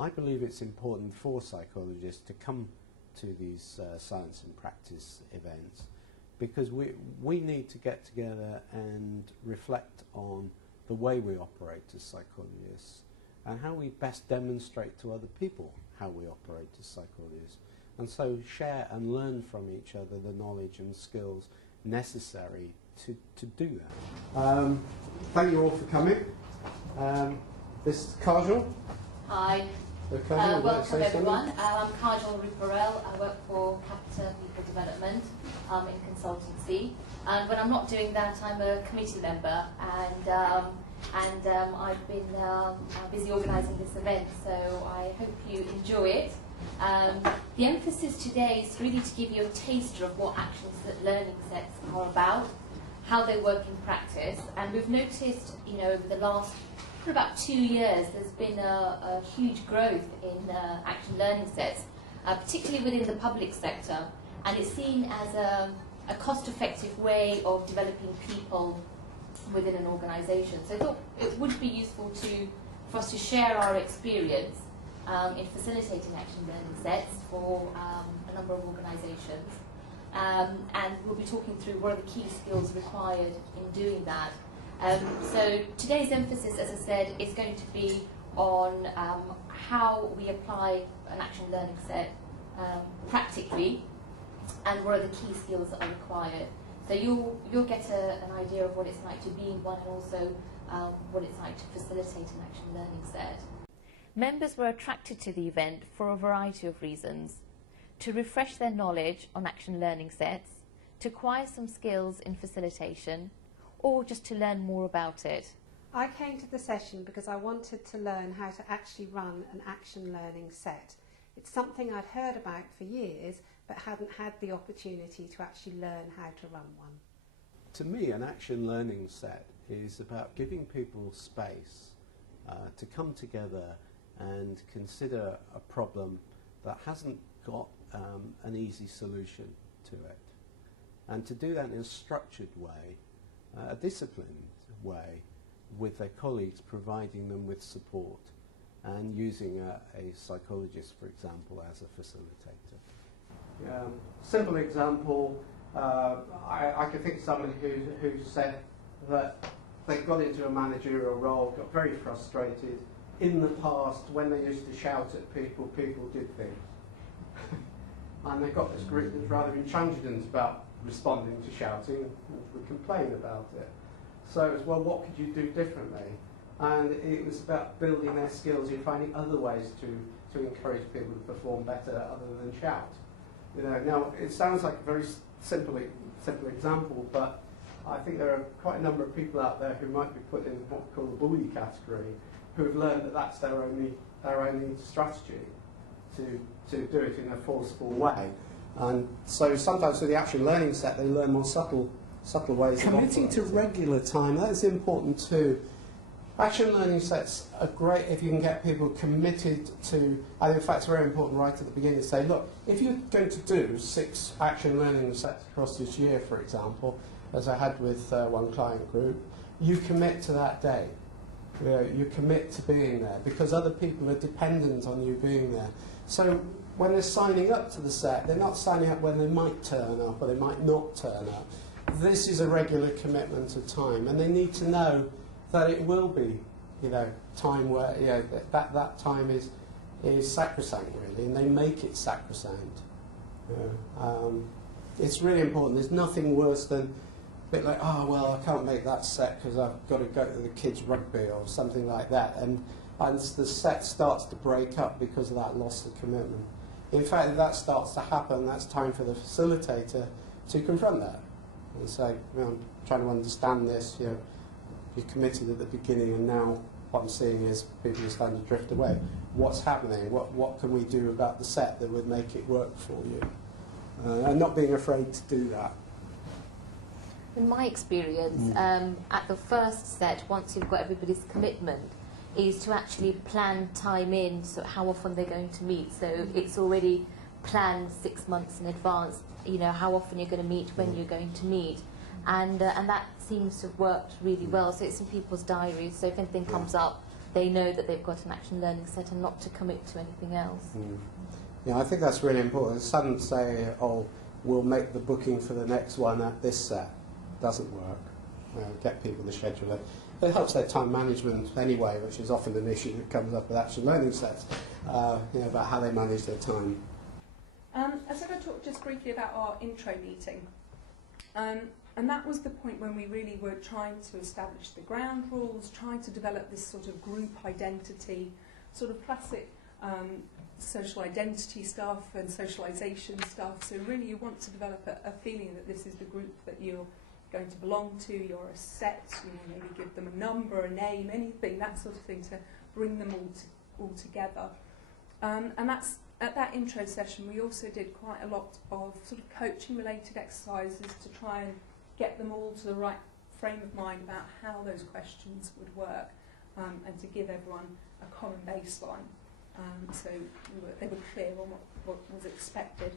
I believe it's important for psychologists to come to these science and practice events, because we need to get together and reflect on the way we operate as psychologists and how we best demonstrate to other people how we operate as psychologists, and so share and learn from each other the knowledge and skills necessary to do that. Thank you all for coming. This is Kajal. Hi. Okay, welcome everyone. I'm Kajal Ruparel. I work for Capita People Development in consultancy. When I'm not doing that, I'm a committee member, and I've been busy organising this event, so I hope you enjoy it. The emphasis today is really to give you a taster of what action learning sets are about, how they work in practice, and we've noticed, over the last for about 2 years, there's been a huge growth in action learning sets, particularly within the public sector, and it's seen as a cost-effective way of developing people within an organisation. So I thought it would be useful for us to share our experience in facilitating action learning sets for a number of organisations, and we'll be talking through what are the key skills required in doing that. So today's emphasis, as I said, is going to be on how we apply an action learning set practically, and what are the key skills that are required. So you'll get an idea of what it's like to be in one, and also what it's like to facilitate an action learning set. Members were attracted to the event for a variety of reasons: to refresh their knowledge on action learning sets, to acquire some skills in facilitation, or just to learn more about it. I came to the session because I wanted to learn how to actually run an action learning set. It's something I'd heard about for years, but hadn't had the opportunity to actually learn how to run one. To me, an action learning set is about giving people space to come together and consider a problem that hasn't got an easy solution to it, and to do that in a structured way, a disciplined way, with their colleagues, providing them with support, and using a psychologist, for example, as a facilitator. Simple example, I could think of somebody who said that they got into a managerial role, got very frustrated. In the past, when they used to shout at people, people did things. And they got this group that's rather intransigent about responding to shouting, and would complain about it. So it was, well, what could you do differently? And it was about building their skills. You're finding other ways to encourage people to perform better other than shout. Now it sounds like a very simple example, but I think there are quite a number of people out there who might be put in what we call the bully category, who have learned that that's their only strategy to do it in a forceful way. And so sometimes with the action learning set, they learn more subtle ways. Committing to regular time, that is important too. Action learning sets are great if you can get people committed to, and in fact it's very important right at the beginning to say, look, if you're going to do 6 action learning sets across this year, for example, as I had with one client group, you commit to that day. You commit to being there, because other people are dependent on you being there. So when they're signing up to the set, they're not signing up when they might turn up or they might not turn up. This is a regular commitment of time, and they need to know that it will be, time where that time is sacrosanct, really, and they make it sacrosanct. It's really important. There's nothing worse than a bit like, oh well, I can't make that set because I've got to go to the kids' rugby or something like that, and the set starts to break up because of that loss of commitment. In fact, if that starts to happen, that's time for the facilitator to confront that and say, I'm trying to understand this. You're committed at the beginning, and now what I'm seeing is people are starting to drift away. What's happening? What can we do about the set that would make it work for you? And not being afraid to do that. In my experience, at the first set, once you've got everybody's commitment, is to actually plan time in, so how often they're going to meet. So it's already planned 6 months in advance, how often you're going to meet, when you're going to meet. And that seems to have worked really well. So it's in people's diaries, so if anything comes up, they know that they've got an action learning set and not to commit to anything else. Yeah, I think that's really important. Some say, oh, we'll make the booking for the next one at this set. Doesn't work. Get people to schedule it. It helps their time management anyway, which is often an issue that comes up with action learning sets, about how they manage their time. I said I'd talk just briefly about our intro meeting. And that was the point when we really were trying to establish the ground rules, trying to develop this sort of group identity, sort of classic social identity stuff and socialisation stuff. So really you want to develop a feeling that this is the group that you're going to belong to, you're a set, maybe give them a number, a name, anything, that sort of thing to bring them all together. And that's at that intro session we also did quite a lot of sort of coaching related exercises to try and get them all to the right frame of mind about how those questions would work, and to give everyone a common baseline, so they were clear on what was expected.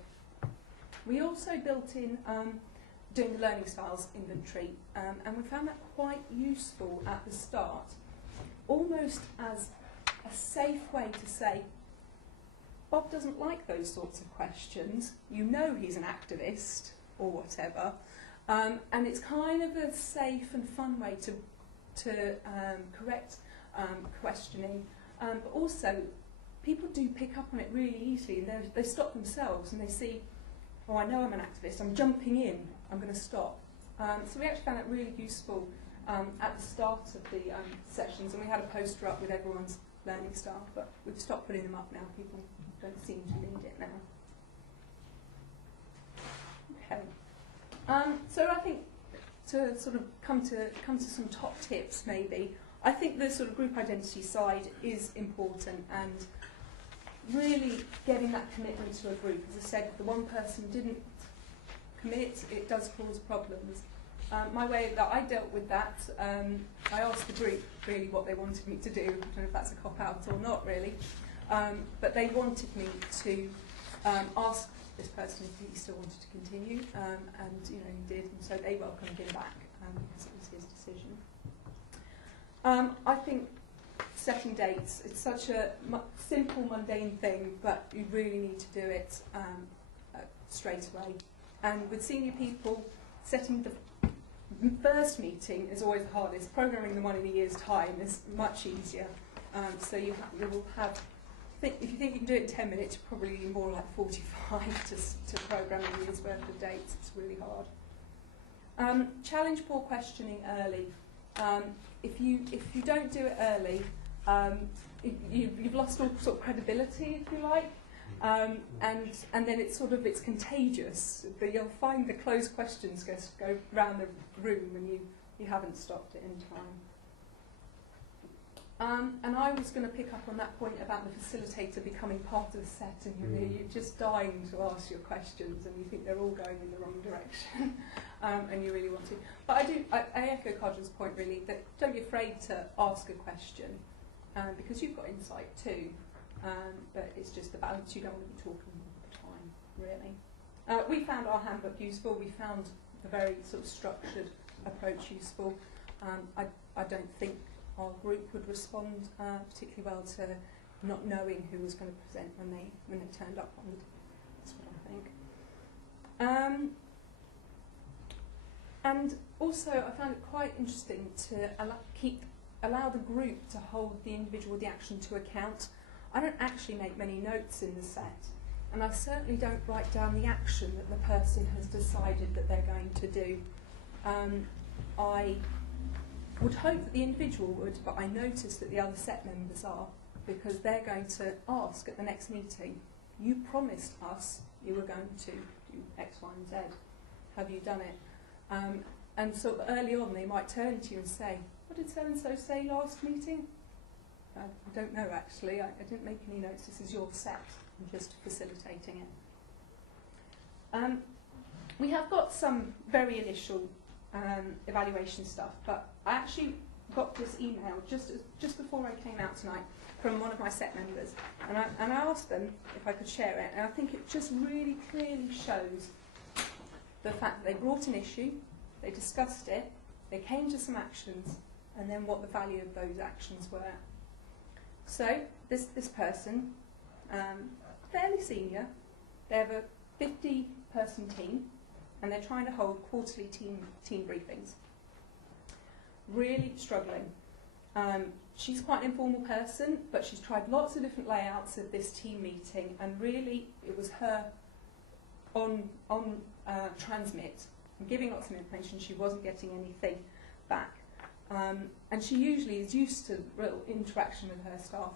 We also built in doing the learning styles inventory, and we found that quite useful at the start, almost as a safe way to say, Bob doesn't like those sorts of questions, you know he's an activist or whatever, and it's kind of a safe and fun way to correct questioning, but also people do pick up on it really easily, and they stop themselves and they see, oh, I know I'm an activist, I'm jumping in, I'm going to stop. So we actually found that really useful at the start of the sessions, and we had a poster up with everyone's learning style, but we've stopped putting them up now, people don't seem to need it now. Okay. So I think to sort of come to some top tips maybe, I think the sort of group identity side is important, and really getting that commitment to a group. As I said, if the one person didn't commit, it does cause problems. My way that I dealt with that, I asked the group really what they wanted me to do. I don't know if that's a cop-out or not really, but they wanted me to ask this person if he still wanted to continue, and he did, and so they welcomed him back because it was his decision. I think setting dates, it's such a simple, mundane thing, but you really need to do it straight away. And with senior people, setting the first meeting is always the hardest. Programming the one in a year's time is much easier. So you will have, if you think you can do it in 10 minutes, you're probably more like 45 to program a year's worth of dates. It's really hard. Challenge poor questioning early. If you don't do it early, you've lost all sort of credibility, if you like, and then it's contagious. But you'll find the closed questions go round the room when you haven't stopped it in time. And I was going to pick up on that point about the facilitator becoming part of the set, and you're just dying to ask your questions, and you think they're all going in the wrong direction, and you really want to. But I echo Kajal's point really, that don't be afraid to ask a question, because you've got insight too, but it's just the balance. You don't want to be talking all the time, really. We found our handbook useful. We found the very sort of structured approach useful. I don't think our group would respond particularly well to not knowing who was going to present when they turned up on the day. That's what I think. And also I found it quite interesting to allow the group to hold the individual, the action to account. I don't actually make many notes in the set, and I certainly don't write down the action that the person has decided that they're going to do. I would hope that the individual would, but I notice that the other set members are, because they're going to ask at the next meeting, you promised us you were going to do X, Y and Z. Have you done it? And so early on they might turn to you and say, what did so-and-so say last meeting? I don't know actually, I didn't make any notes, this is your set, I'm just facilitating it. We have got some very initial evaluation stuff, but I actually got this email just before I came out tonight from one of my set members, and I asked them if I could share it, and I think it just really clearly shows the fact that they brought an issue, they discussed it, they came to some actions, and then what the value of those actions were. So this person, fairly senior, they have a 50-person team, and they're trying to hold quarterly team briefings. Really struggling. She's quite an informal person, but she's tried lots of different layouts of this team meeting, and really it was her on transmit and giving lots of information. She wasn't getting anything back. And she usually is used to real interaction with her staff.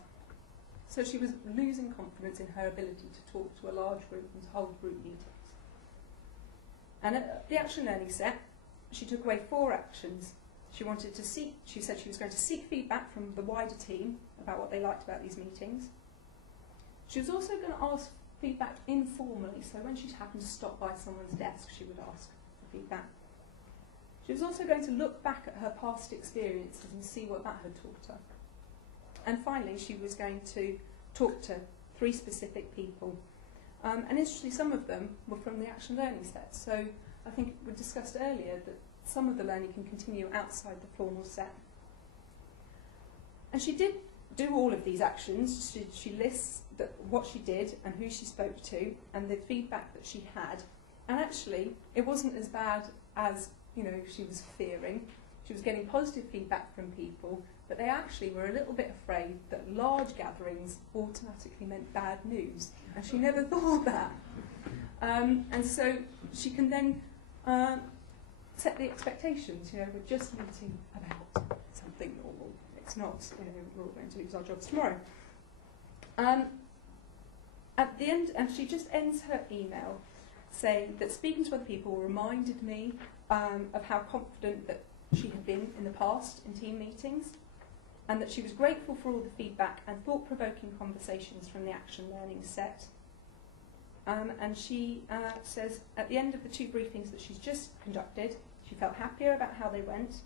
So she was losing confidence in her ability to talk to a large group and to hold group meetings. And at the action learning set, she took away 4 actions. She said she was going to seek feedback from the wider team about what they liked about these meetings. She was also going to ask feedback informally, so when she happened to stop by someone's desk, she would ask for feedback. She was also going to look back at her past experiences and see what that had taught her. And finally, she was going to talk to 3 specific people. And interestingly, some of them were from the action learning set. So I think we discussed earlier that some of the learning can continue outside the formal set. And she did do all of these actions. She lists what she did and who she spoke to and the feedback that she had. And actually, it wasn't as bad as she was fearing. She was getting positive feedback from people, but they actually were a little bit afraid that large gatherings automatically meant bad news, and she never thought that. And so she can then set the expectations. We're just meeting about something normal. It's not, we're all going to lose our jobs tomorrow. At the end, and she just ends her email saying that speaking to other people reminded me of how confident that she had been in the past in team meetings, and that she was grateful for all the feedback and thought-provoking conversations from the action learning set. And she says at the end of the 2 briefings that she's just conducted, she felt happier about how they went,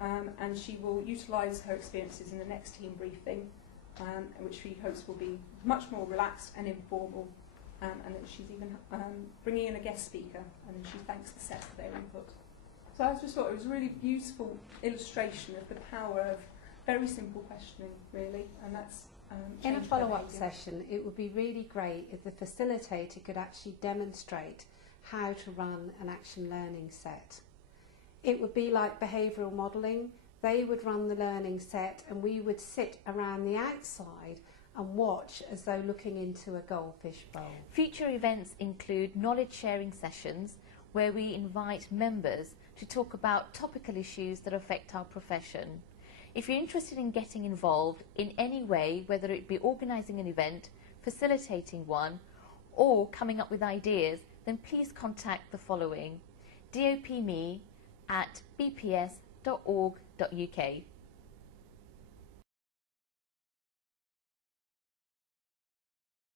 and she will utilise her experiences in the next team briefing, which she hopes will be much more relaxed and informal, and that she's even bringing in a guest speaker, and she thanks the set for their input. So I just thought it was a really beautiful illustration of the power of very simple questioning, really, and that's in a follow-up session, it would be really great if the facilitator could actually demonstrate how to run an action learning set. It would be like behavioural modelling. They would run the learning set and we would sit around the outside and watch as though looking into a goldfish bowl. Future events include knowledge sharing sessions where we invite members to talk about topical issues that affect our profession. If you're interested in getting involved in any way, whether it be organising an event, facilitating one, or coming up with ideas, then please contact the following: dopme@bps.org.uk.